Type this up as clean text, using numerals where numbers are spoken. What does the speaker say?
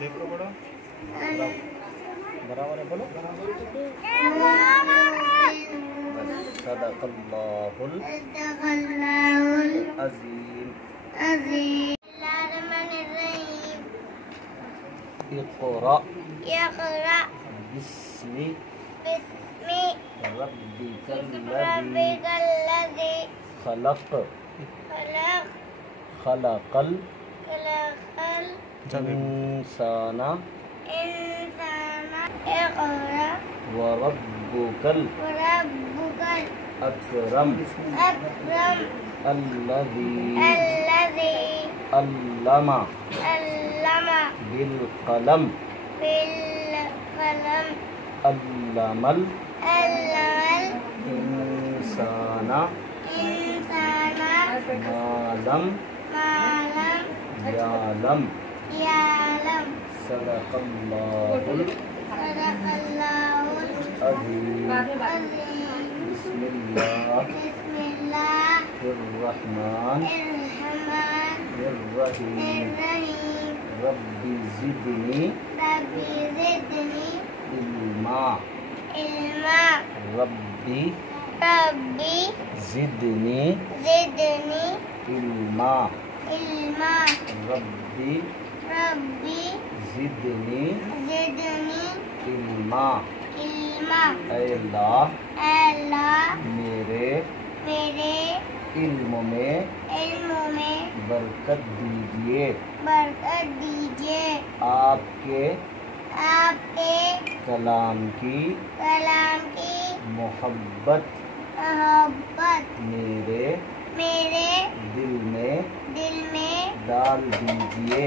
देखो बड़ा बराबर है, बोलो सदक़ल्लाहुल अज़ीम। इक़रा बिस्मि रब्बिकल्लज़ी खलक़ खलक़ल इंसाना इक़रा व रब्बुकल अकरम अल्लज़ी अल्लमा बिल कलम अल्लमल इंसाना मालम यालम सदक़ल्लाहुल अज़ीम। बिस्मिल्लाहिर्रहमानिर्रहीम। रब्बि ज़िदनी इल्मा। रब्बि ज़िदनी इल्मा। रब्बि ज़िदनी इल्मा। ऐ अल्लाह मेरे इल्म में बरकत दीजिए। आपके कलाम की मोहब्बत मेरे दिल में डाल दीजिए।